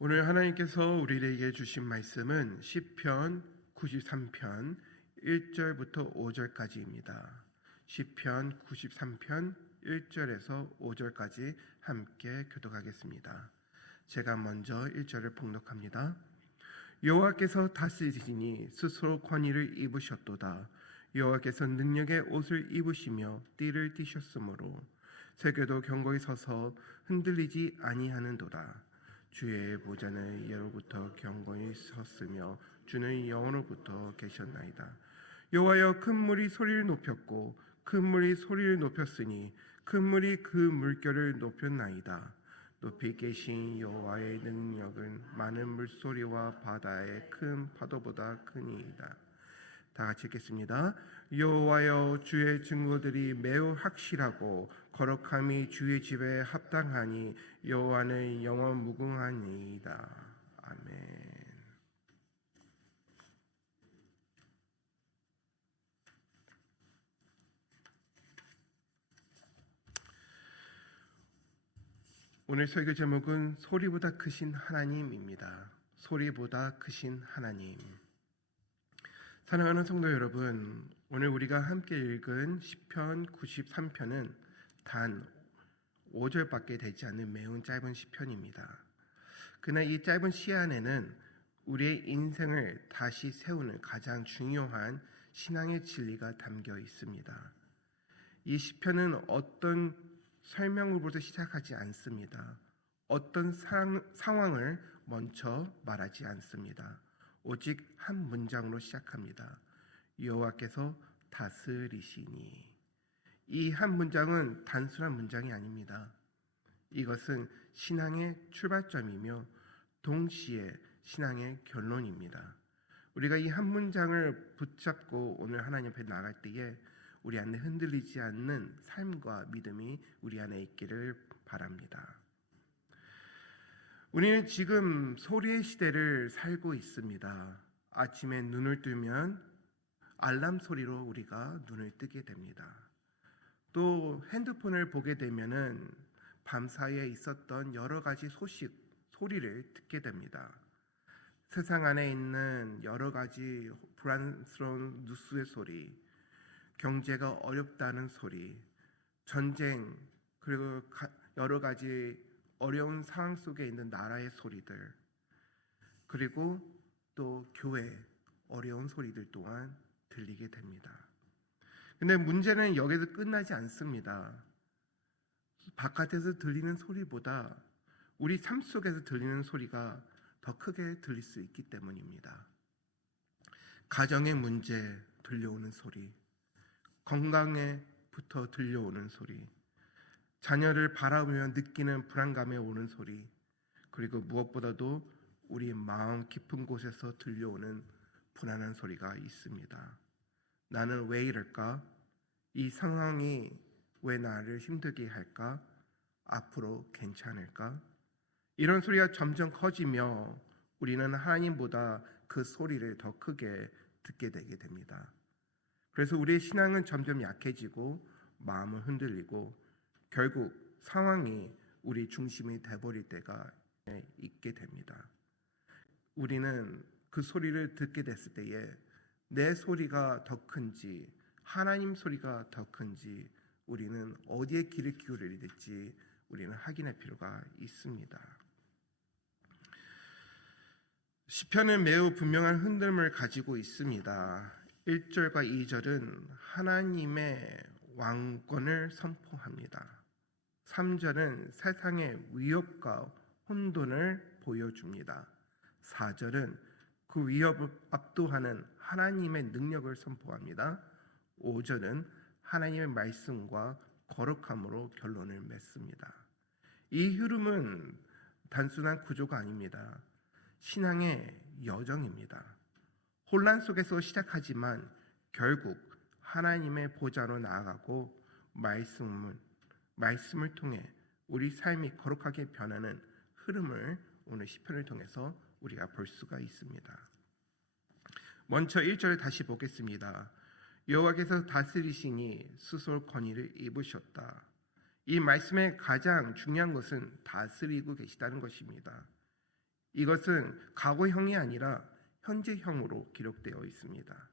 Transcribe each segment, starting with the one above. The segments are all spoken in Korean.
오늘 하나님께서 우리에게 주신 말씀은 시편 93편 1절부터 5절까지입니다. 시편 93편 1절에서 5절까지 함께 교독하겠습니다. 제가 먼저 1절을 봉독합니다. 여호와께서 다스리시니 스스로 권위를 입으셨도다. 여호와께서 능력의 옷을 입으시며 띠를 띠셨으므로 세계도 견고히 서서 흔들리지 아니하는도다. 주의 보좌는 예로부터 견고히 섰으며 주는 영원로부터 계셨나이다. 여호와여, 큰 물이 소리를 높였고 큰 물이 소리를 높였으니 큰 물이 그 물결을 높였나이다. 높이 계신 여호와의 능력은 많은 물소리와 바다의 큰 파도보다 크니이다. 다 같이 읽겠습니다. 여호와여, 주의 증거들이 매우 확실하고 거룩함이 주의 집에 합당하니 여호와는 영원 무궁하니이다. 아멘. 오늘 설교 제목은 소리보다 크신 하나님입니다. 소리보다 크신 하나님. 사랑하는 성도 여러분, 오늘 우리가 함께 읽은 시편 93편은 단 5절밖에 되지 않는 매우 짧은 시편입니다. 그러나 이 짧은 시 안에는 우리의 인생을 다시 세우는 가장 중요한 신앙의 진리가 담겨 있습니다. 이 시편은 어떤 설명으로부터 시작하지 않습니다. 어떤 상황을 먼저 말하지 않습니다. 오직 한 문장으로 시작합니다. 여호와께서 다스리시니. 이 한 문장은 단순한 문장이 아닙니다. 이것은 신앙의 출발점이며 동시에 신앙의 결론입니다. 우리가 이 한 문장을 붙잡고 오늘 하나님 앞에 나갈 때에 우리 안에 흔들리지 않는 삶과 믿음이 우리 안에 있기를 바랍니다. 우리는 지금 소리의 시대를 살고 있습니다. 아침에 눈을 뜨면 알람 소리로 우리가 눈을 뜨게 됩니다. 또 핸드폰을 보게 되면은 밤사이에 있었던 여러 가지 소리를 듣게 됩니다. 세상 안에 있는 여러 가지 불안스러운 뉴스의 소리, 경제가 어렵다는 소리, 전쟁, 그리고 여러 가지 어려운 상황 속에 있는 나라의 소리들, 그리고 또 교회 어려운 소리들 또한 들리게 됩니다. 근데 문제는 여기서 끝나지 않습니다. 바깥에서 들리는 소리보다 우리 삶 속에서 들리는 소리가 더 크게 들릴 수 있기 때문입니다. 가정의 문제 들려오는 소리, 건강에부터 들려오는 소리, 자녀를 바라보며 느끼는 불안감에 오는 소리, 그리고 무엇보다도 우리 마음 깊은 곳에서 들려오는 불안한 소리가 있습니다. 나는 왜 이럴까? 이 상황이 왜 나를 힘들게 할까? 앞으로 괜찮을까? 이런 소리가 점점 커지며 우리는 하나님보다 그 소리를 더 크게 듣게 되게 됩니다. 그래서 우리의 신앙은 점점 약해지고 마음은 흔들리고 결국 상황이 우리 중심이 돼버릴 때가 있게 됩니다. 우리는 그 소리를 듣게 됐을 때에 내 소리가 더 큰지 하나님 소리가 더 큰지 우리는 어디에 귀를 기울여야 될지 우리는 확인할 필요가 있습니다. 시편은 매우 분명한 흔들림을 가지고 있습니다. 1절과 2절은 하나님의 왕권을 선포합니다. 3절은 세상의 위협과 혼돈을 보여줍니다. 4절은 그 위협을 압도하는 하나님의 능력을 선포합니다. 5절은 하나님의 말씀과 거룩함으로 결론을 맺습니다. 이 흐름은 단순한 구조가 아닙니다. 신앙의 여정입니다. 혼란 속에서 시작하지만 결국 하나님의 보좌로 나아가고 말씀을 통해 우리 삶이 거룩하게 변하는 흐름을 오늘 시편을 통해서 우리가 볼 수가 있습니다. 먼저 1절을 다시 보겠습니다. 여호와께서 다스리시니 스스로 권위를 입으셨다. 이 말씀의 가장 중요한 것은 다스리고 계시다는 것입니다. 이것은 과거형이 아니라 현재형으로 기록되어 있습니다.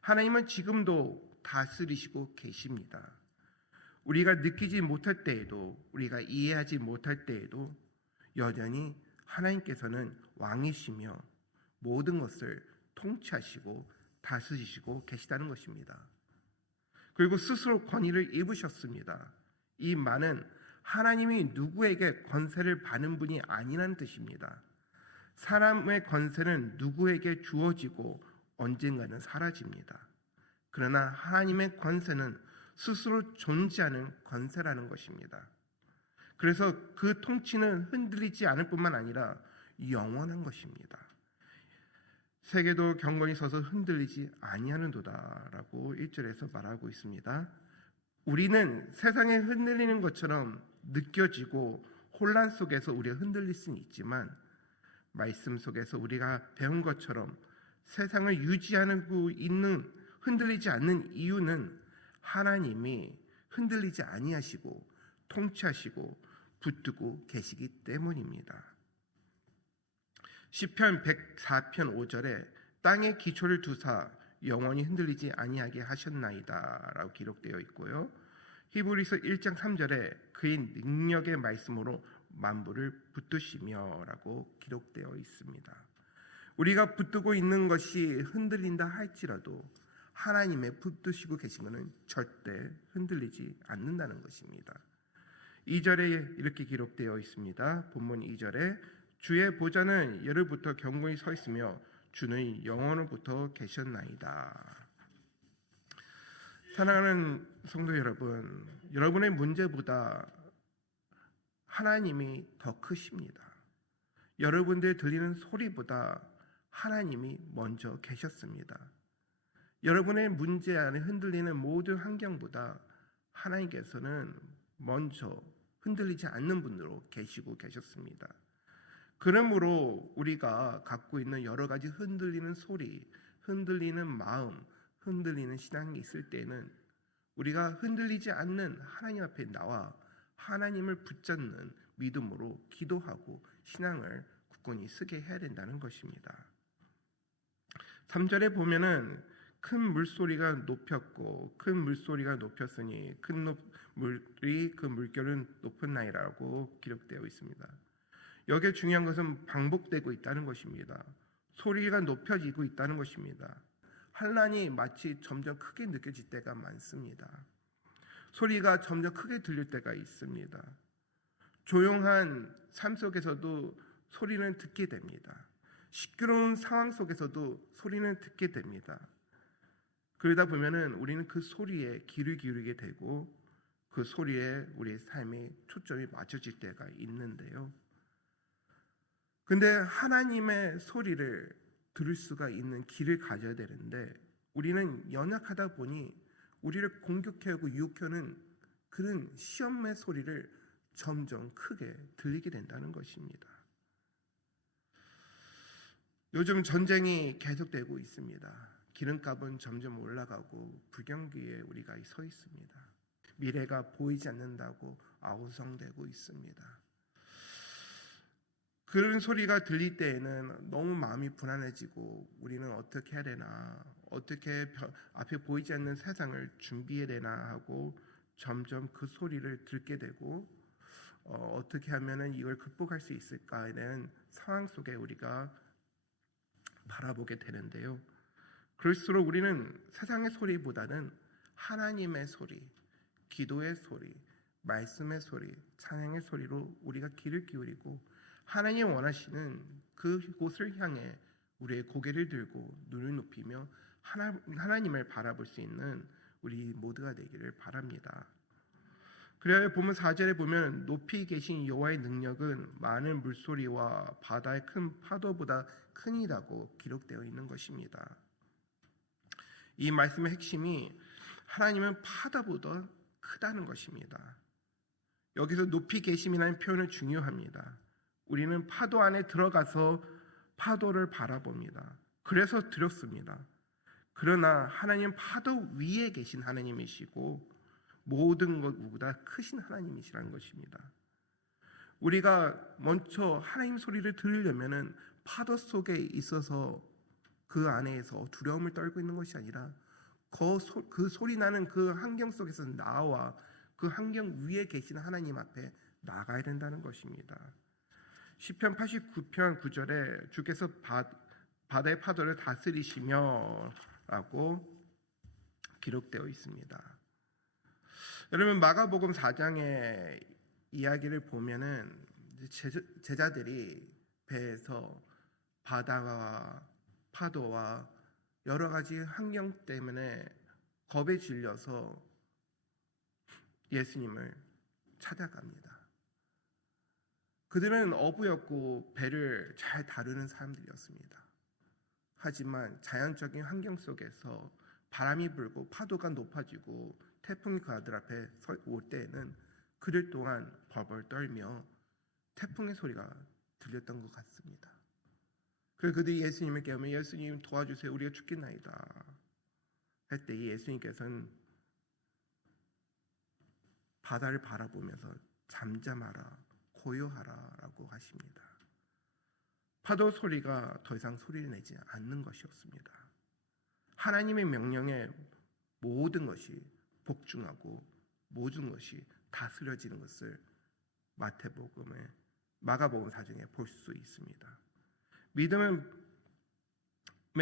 하나님은 지금도 다스리시고 계십니다. 우리가 느끼지 못할 때에도, 우리가 이해하지 못할 때에도 여전히 하나님께서는 왕이시며 모든 것을 통치하시고 다스리시고 계시다는 것입니다. 그리고 스스로 권위를 입으셨습니다. 이 말은 하나님이 누구에게 권세를 받는 분이 아니라는 뜻입니다. 사람의 권세는 누구에게 주어지고 언젠가는 사라집니다. 그러나 하나님의 권세는 스스로 존재하는 권세라는 것입니다. 그래서 그 통치는 흔들리지 않을 뿐만 아니라 영원한 것입니다. 세계도 경건히 서서 흔들리지 아니하는도다라고 1절에서 말하고 있습니다. 우리는 세상에 흔들리는 것처럼 느껴지고 혼란 속에서 우리가 흔들릴 수는 있지만 말씀 속에서 우리가 배운 것처럼 세상을 유지하고 있는 흔들리지 않는 이유는 하나님이 흔들리지 아니하시고 통치하시고 붙들고 계시기 때문입니다. 시편 104편 5절에 땅의 기초를 두사 영원히 흔들리지 아니하게 하셨나이다 라고 기록되어 있고요. 히브리서 1장 3절에 그의 능력의 말씀으로 만물을 붙드시며 라고 기록되어 있습니다. 우리가 붙들고 있는 것이 흔들린다 할지라도 하나님의 붙드시고 계신 것은 절대 흔들리지 않는다는 것입니다. 2절에 이렇게 기록되어 있습니다. 본문 2절에 주의 보좌는 예로부터 경건히 서 있으며 주는 영원으로부터 계셨나이다. 사랑하는 성도 여러분, 여러분의 문제보다 하나님이 더 크십니다. 여러분들 들리는 소리보다 하나님이 먼저 계셨습니다. 여러분의 문제 안에 흔들리는 모든 환경보다 하나님께서는 먼저 흔들리지 않는 분으로 계시고 계셨습니다. 그러므로 우리가 갖고 있는 여러 가지 흔들리는 소리, 흔들리는 마음, 흔들리는 신앙이 있을 때는 우리가 흔들리지 않는 하나님 앞에 나와 하나님을 붙잡는 믿음으로 기도하고 신앙을 굳건히 쓰게 해야 된다는 것입니다. 3절에 보면은 큰 물소리가 높였고 큰 물소리가 높였으니 큰 물이 그 물결은 높은나이라고 기록되어 있습니다. 여기에 중요한 것은 반복되고 있다는 것입니다. 소리가 높여지고 있다는 것입니다. 환란이 마치 점점 크게 느껴질 때가 많습니다. 소리가 점점 크게 들릴 때가 있습니다. 조용한 삶 속에서도 소리는 듣게 됩니다. 시끄러운 상황 속에서도 소리는 듣게 됩니다. 그러다 보면은 우리는 그 소리에 귀를 기울이게 되고 그 소리에 우리의 삶의 초점이 맞춰질 때가 있는데요. 근데 하나님의 소리를 들을 수가 있는 귀를 가져야 되는데 우리는 연약하다 보니 우리를 공격해오고 유혹하는 그런 시험의 소리를 점점 크게 들리게 된다는 것입니다. 요즘 전쟁이 계속되고 있습니다. 기름값은 점점 올라가고 불경기에 우리가 서 있습니다. 미래가 보이지 않는다고 아우성되고 있습니다. 그런 소리가 들릴 때에는 너무 마음이 불안해지고 우리는 어떻게 해야 되나, 어떻게 앞에 보이지 않는 세상을 준비해야 되나 하고 점점 그 소리를 듣게 되고 어떻게 하면은 이걸 극복할 수 있을까에 대한 상황 속에 우리가 바라보게 되는데요. 그럴수록 우리는 세상의 소리보다는 하나님의 소리, 기도의 소리, 말씀의 소리, 찬양의 소리로 우리가 귀를 기울이고 하나님 원하시는 그곳을 향해 우리의 고개를 들고 눈을 높이며 하나님을 바라볼 수 있는 우리 모두가 되기를 바랍니다. 그래야 보면 4절에 보면 높이 계신 여호와의 능력은 많은 물소리와 바다의 큰 파도보다 크니라고 기록되어 있는 것입니다. 이 말씀의 핵심이 하나님은 파도보다 크다는 것입니다. 여기서 높이 계심이라는 표현은 중요합니다. 우리는 파도 안에 들어가서 파도를 바라봅니다. 그래서 두렵습니다. 그러나 하나님 파도 위에 계신 하나님이시고 모든 것보다 크신 하나님이시라는 것입니다. 우리가 먼저 하나님 소리를 들으려면은 파도 속에 있어서 그 안에서 두려움을 떨고 있는 것이 아니라 그 소리 나는 그 환경 속에서 나와 그 환경 위에 계신 하나님 앞에 나가야 된다는 것입니다. 시편 89편 9절에 주께서 바다의 파도를 다스리시며 라고 기록되어 있습니다. 여러분, 마가복음 4장의 이야기를 보면은 제자들이 배에서 바다와 파도와 여러 가지 환경 때문에 겁에 질려서 예수님을 찾아갑니다. 그들은 어부였고 배를 잘 다루는 사람들이었습니다. 하지만 자연적인 환경 속에서 바람이 불고 파도가 높아지고 태풍이 그 아들 앞에 올 때에는 그들 또한 벌벌 떨며 태풍의 소리가 들렸던 것 같습니다. 그래서 그들이 예수님을 깨우면 예수님 도와주세요, 우리가 죽겠나이다 할 때 예수님께서는 바다를 바라보면서 잠잠하라, 고요하라 라고 하십니다. 파도 소리가 더 이상 소리를 내지 않는 것이었습니다. 하나님의 명령에 모든 것이 복종하고 모든 것이 다스려지는 것을 마가복음 4장에 볼 수 있습니다. 믿음의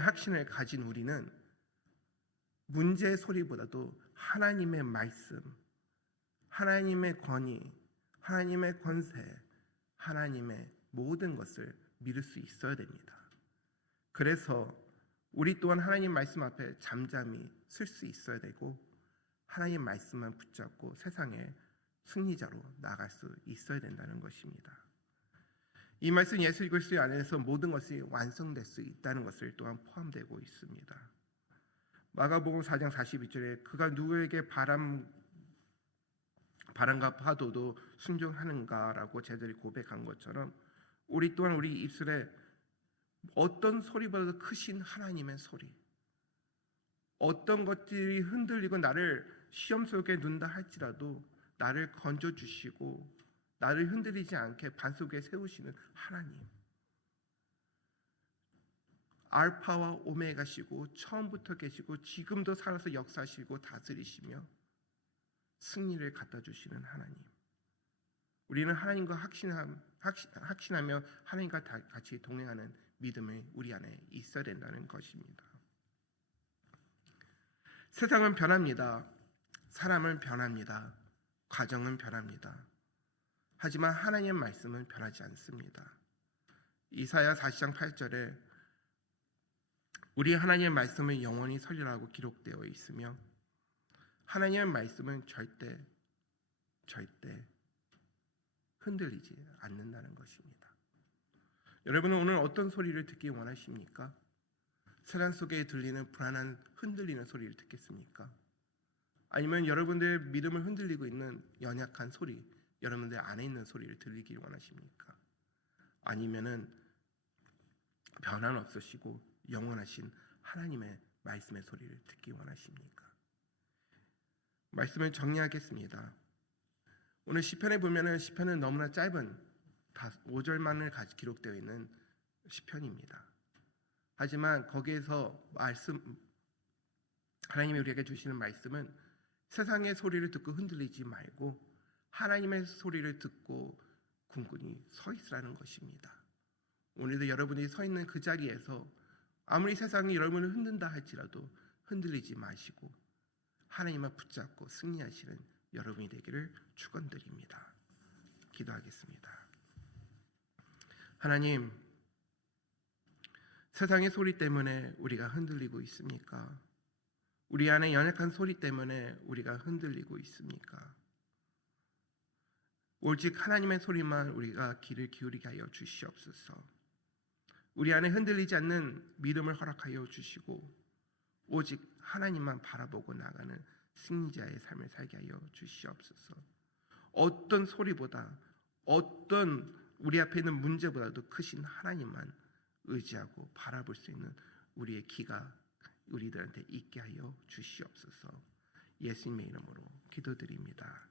확신을 가진 우리는 문제의 소리보다도 하나님의 말씀, 하나님의 권위, 하나님의 권세, 하나님의 모든 것을 믿을 수 있어야 됩니다. 그래서 우리 또한 하나님 말씀 앞에 잠잠히 설 수 있어야 되고 하나님 말씀만 붙잡고 세상에 승리자로 나아갈 수 있어야 된다는 것입니다. 이 말씀 예수 그리스도 안에서 모든 것이 완성될 수 있다는 것을 또한 포함되고 있습니다. 마가복음 4장 42절에 그가 누구에게 바람과 파도도 순종하는가라고 제자들이 고백한 것처럼 우리 또한 우리 입술에 어떤 소리보다도 크신 하나님의 소리, 어떤 것들이 흔들리고 나를 시험 속에 눈다 할지라도 나를 건져주시고 나를 흔들리지 않게 반석에 세우시는 하나님, 알파와 오메가시고 처음부터 계시고 지금도 살아서 역사하시고 다스리시며 승리를 갖다 주시는 하나님, 우리는 하나님과 확신하며 하나님과 같이 동행하는 믿음이 우리 안에 있어야 된다는 것입니다. 세상은 변합니다. 사람은 변합니다. 과정은 변합니다. 하지만 하나님의 말씀은 변하지 않습니다. 이사야 40장 8절에 우리 하나님의 말씀은 영원히 설리라고 기록되어 있으며 하나님의 말씀은 절대 흔들리지 않는다는 것입니다. 여러분은 오늘 어떤 소리를 듣기 원하십니까? 세상 속에 들리는 불안한 흔들리는 소리를 듣겠습니까? 아니면 여러분들의 믿음을 흔들리고 있는 연약한 소리, 여러분들 안에 있는 소리를 들리길 원하십니까? 아니면은 변함 없으시고 영원하신 하나님의 말씀의 소리를 듣기 원하십니까? 말씀을 정리하겠습니다. 오늘 시편에 보면은 시편은 너무나 짧은 5절만을 기록되어 있는 시편입니다. 하지만 거기에서 하나님이 우리에게 주시는 말씀은 세상의 소리를 듣고 흔들리지 말고 하나님의 소리를 듣고 굳건히 서 있으라는 것입니다. 오늘도 여러분이 서 있는 그 자리에서 아무리 세상이 여러분을 흔든다 할지라도 흔들리지 마시고 하나님만 붙잡고 승리하시는 여러분이 되기를 축원드립니다. 기도하겠습니다. 하나님, 세상의 소리 때문에 우리가 흔들리고 있습니까? 우리 안에 연약한 소리 때문에 우리가 흔들리고 있습니까? 오직 하나님의 소리만 우리가 귀를 기울이게 하여 주시옵소서. 우리 안에 흔들리지 않는 믿음을 허락하여 주시고 오직 하나님만 바라보고 나가는 승리자의 삶을 살게 하여 주시옵소서. 어떤 소리보다 어떤 우리 앞에 있는 문제보다도 크신 하나님만 의지하고 바라볼 수 있는 우리의 귀가 우리들한테 있게 하여 주시옵소서. 예수님의 이름으로 기도드립니다.